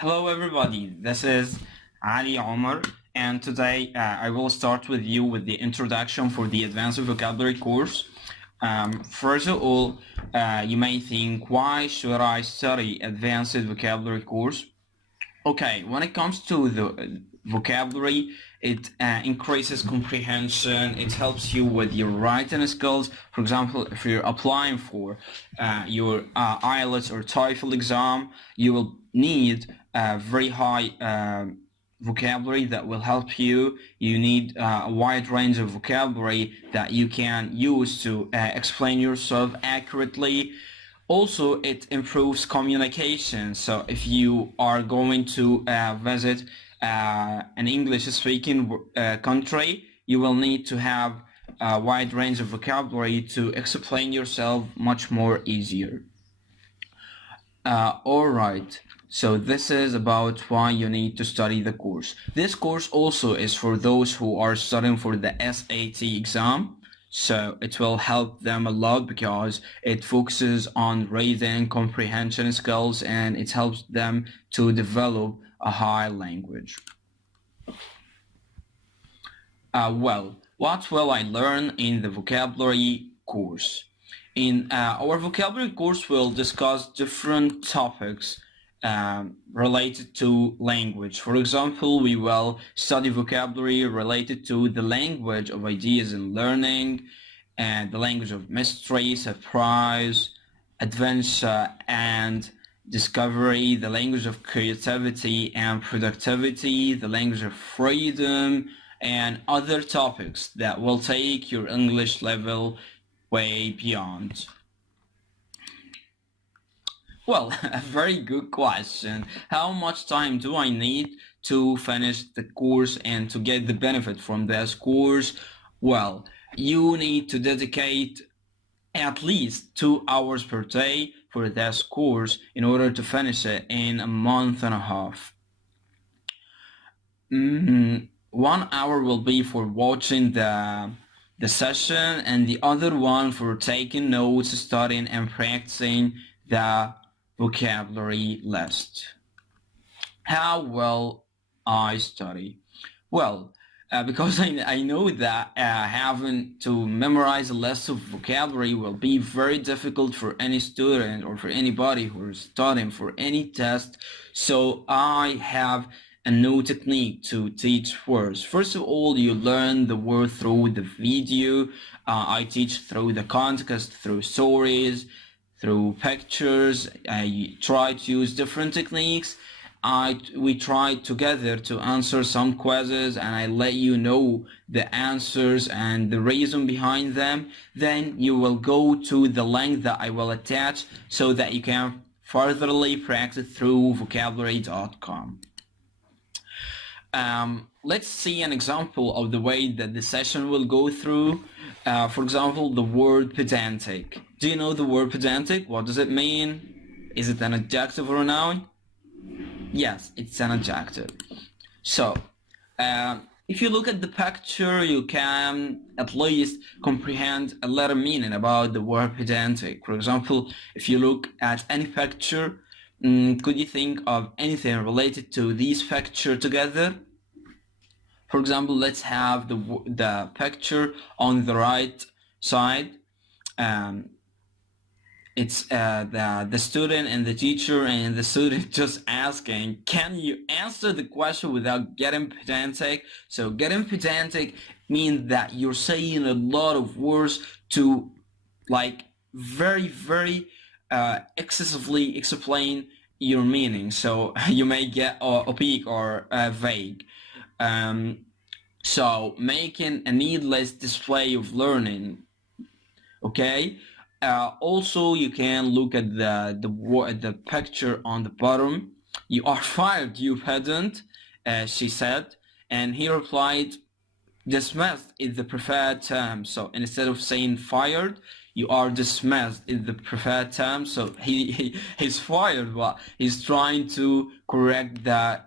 Hello everybody, this is Ali Omar, and today I will start with you with the introduction for the advanced vocabulary course. First of all, you may think, why should I study advanced vocabulary course? Okay, when it comes to the vocabulary, it increases comprehension. It helps you with your writing skills. For example, if you're applying for your IELTS or TOEFL exam, you will need a very high vocabulary that will help you. You need a wide range of vocabulary that you can use to explain yourself accurately. Also, it improves communication. So if you are going to visit an English-speaking country, you will need to have a wide range of vocabulary to explain yourself much more easier. All right. So this is about why you need to study the course. This course also is for those who are studying for the SAT exam. So it will help them a lot because it focuses on reading comprehension skills and it helps them to develop a high language. Well, what will I learn in the vocabulary course? In our vocabulary course, we'll discuss different topics related to language. For example, we will study vocabulary related to the language of ideas and learning, and the language of mystery, surprise, adventure, and discovery, the language of creativity and productivity, the language of freedom, and other topics that will take your English level way beyond. Well, a very good question. How much time do I need to finish the course and to get the benefit from this course? Well, you need to dedicate at least 2 hours per day for this course in order to finish it in a month and a half. 1 hour will be for watching the session and the other one for taking notes, studying and practicing the vocabulary list. How will I study? Well, because I know that having to memorize a list of vocabulary will be very difficult for any student or for anybody who is studying for any test. So I have a new technique to teach words. First of all, you learn the word through the video. I teach through the context, through stories, through pictures. I try to use different techniques. We try together to answer some quizzes and I let you know the answers and the reason behind them. Then you will go to the link that I will attach so that you can furtherly practice through vocabulary.com. Let's see an example of the way that the session will go through. For example, the word pedantic. Do you know the word pedantic? What does it mean? Is it an adjective or a noun? Yes, it's an adjective. So, if you look at the picture, you can at least comprehend a little meaning about the word pedantic. For example, if you look at any picture, could you think of anything related to this picture together? For example, let's have the picture on the right side. It's the student and the teacher, and the student just asking, can you answer the question without getting pedantic? So getting pedantic means that you're saying a lot of words to like very excessively explain your meaning. So you may get opaque or vague. So making a needless display of learning. Okay. Also, you can look at the picture on the bottom. You are fired, you pedant, she said, and he replied, dismissed is the preferred term. So instead of saying fired, you are dismissed is the preferred term. So he's fired, but he's trying to correct the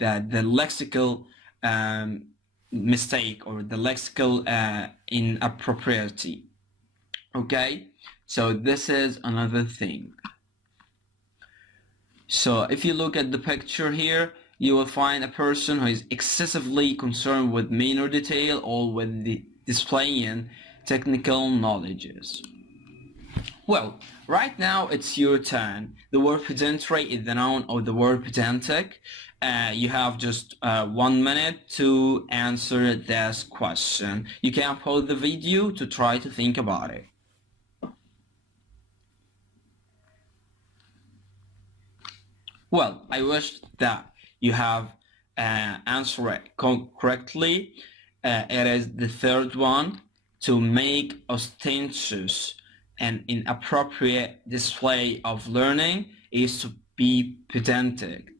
lexical mistake or the lexical inappropriacy. Okay, so this is another thing. So if you look at the picture here, you will find a person who is excessively concerned with minor detail or with the displaying technical knowledges. Well, right now it's your turn. The word pedantry is the noun of the word pedantic. You have just 1 minute to answer this question. You can pause the video to try to think about it. Well, I wish that you have answered it correctly. It is the third one, to make ostentatious and inappropriate display of learning is to be pedantic.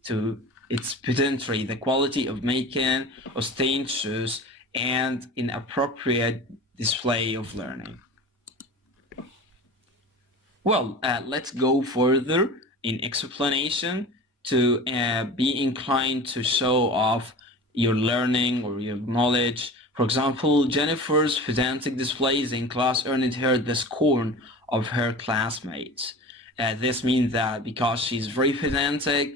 It's pedantry, the quality of making ostentatious and inappropriate display of learning. Well, let's go further in explanation to be inclined to show off your learning or your knowledge. For example, Jennifer's pedantic displays in class earned her the scorn of her classmates. This means that because she's very pedantic,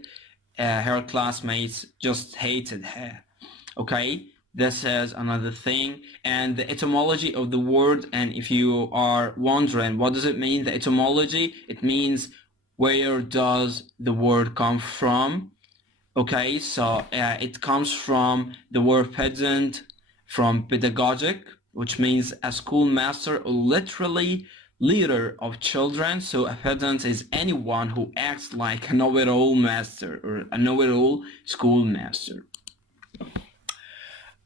her classmates just hated her. Okay, this is another thing. And the etymology of the word, and if you are wondering what does it mean, the etymology, it means where does the word come from. Okay, so it comes from the word pedant, from pedagogic, which means a schoolmaster, or literally leader of children. So a pedant is anyone who acts like a know-it-all master or a know-it-all schoolmaster.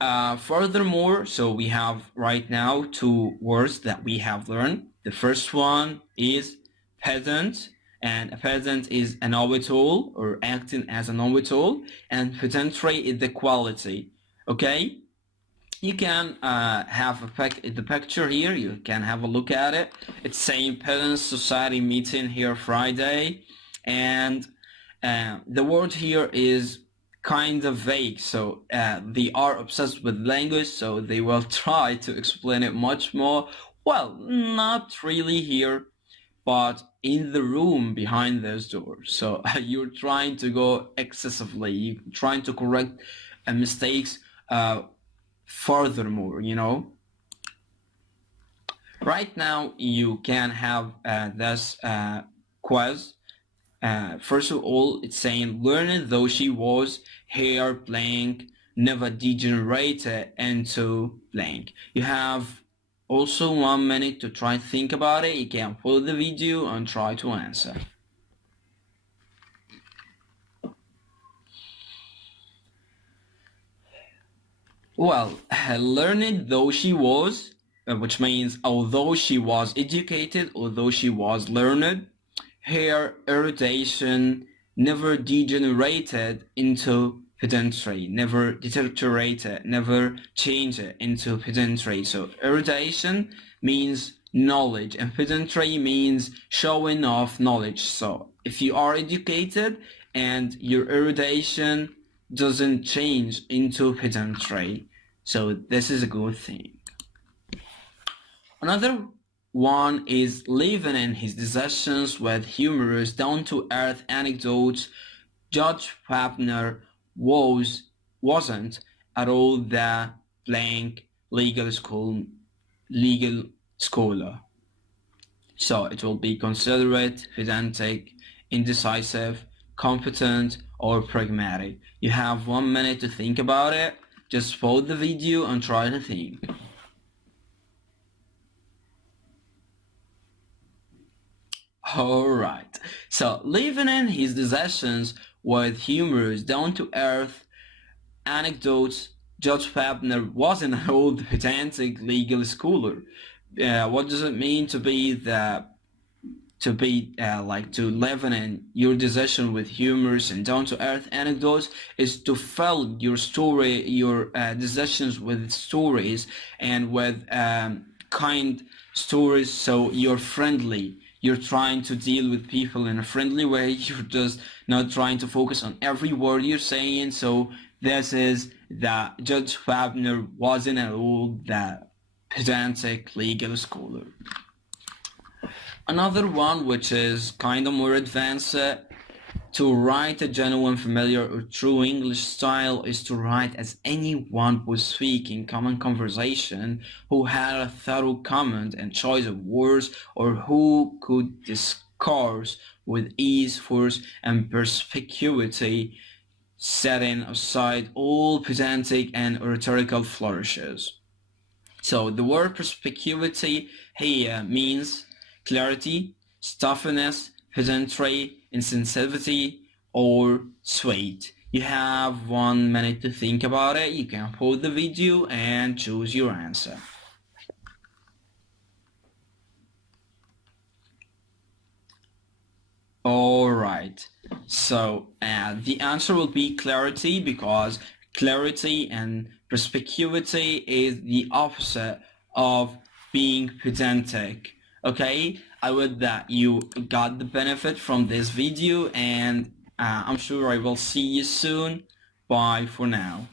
Furthermore, so we have right now 2 words that we have learned. The first one is pedant, and a pedant is a know-it-all or acting as a know-it-all, and pedantry is the quality. Okay, you can have the picture here. You can have a look at it. It's saying Pedants Society meeting here Friday, and the word here is kind of vague, so they are obsessed with language, so they will try to explain it much more. Well, not really here, but in the room behind those doors. So you're trying to go excessively, you're trying to correct mistakes furthermore, you know. Right now you can have this quiz. First of all, it's saying, learned though she was, her blank never degenerated into blank. You have also 1 minute to try to think about it. You can pause the video and try to answer. Well, learned though she was, which means although she was educated, although she was learned, her erudition never degenerated into pedantry, never deteriorated, never changed into pedantry. So erudition means knowledge, and pedantry means showing off knowledge. So if you are educated and your erudition doesn't change into pedantry, so this is a good thing. Another one is living in his discussions with humorous, down-to-earth anecdotes. Judge Wapner wasn't at all the blank legal scholar. So it will be considerate, pedantic, indecisive, competent, or pragmatic. You have 1 minute to think about it. Just pause the video and try to think. Alright, so living in his discussions with humorous, down-to-earth anecdotes, Judge Wapner wasn't an old pedantic legal scholar. What does it mean to live in your discussion with humorous and down-to-earth anecdotes? Is to fill your story, your discussions with stories and with kind stories, so you're friendly. You're trying to deal with people in a friendly way. You're just not trying to focus on every word you're saying. So this is that Judge Wapner wasn't at all that pedantic legal scholar. Another one which is kind of more advanced, To write a genuine, familiar, or true English style is to write as anyone would speak in common conversation, who had a thorough comment and choice of words, or who could discourse with ease, force, and perspicuity, setting aside all pedantic and rhetorical flourishes. So the word perspicuity here means clarity, stuffiness, pedantry, insensitivity, or sweet. You have 1 minute to think about it. You can pause the video and choose your answer. Alright, so the answer will be clarity, because clarity and perspicuity is the opposite of being pedantic. Okay, I hope that you got the benefit from this video, and I'm sure I will see you soon. Bye for now.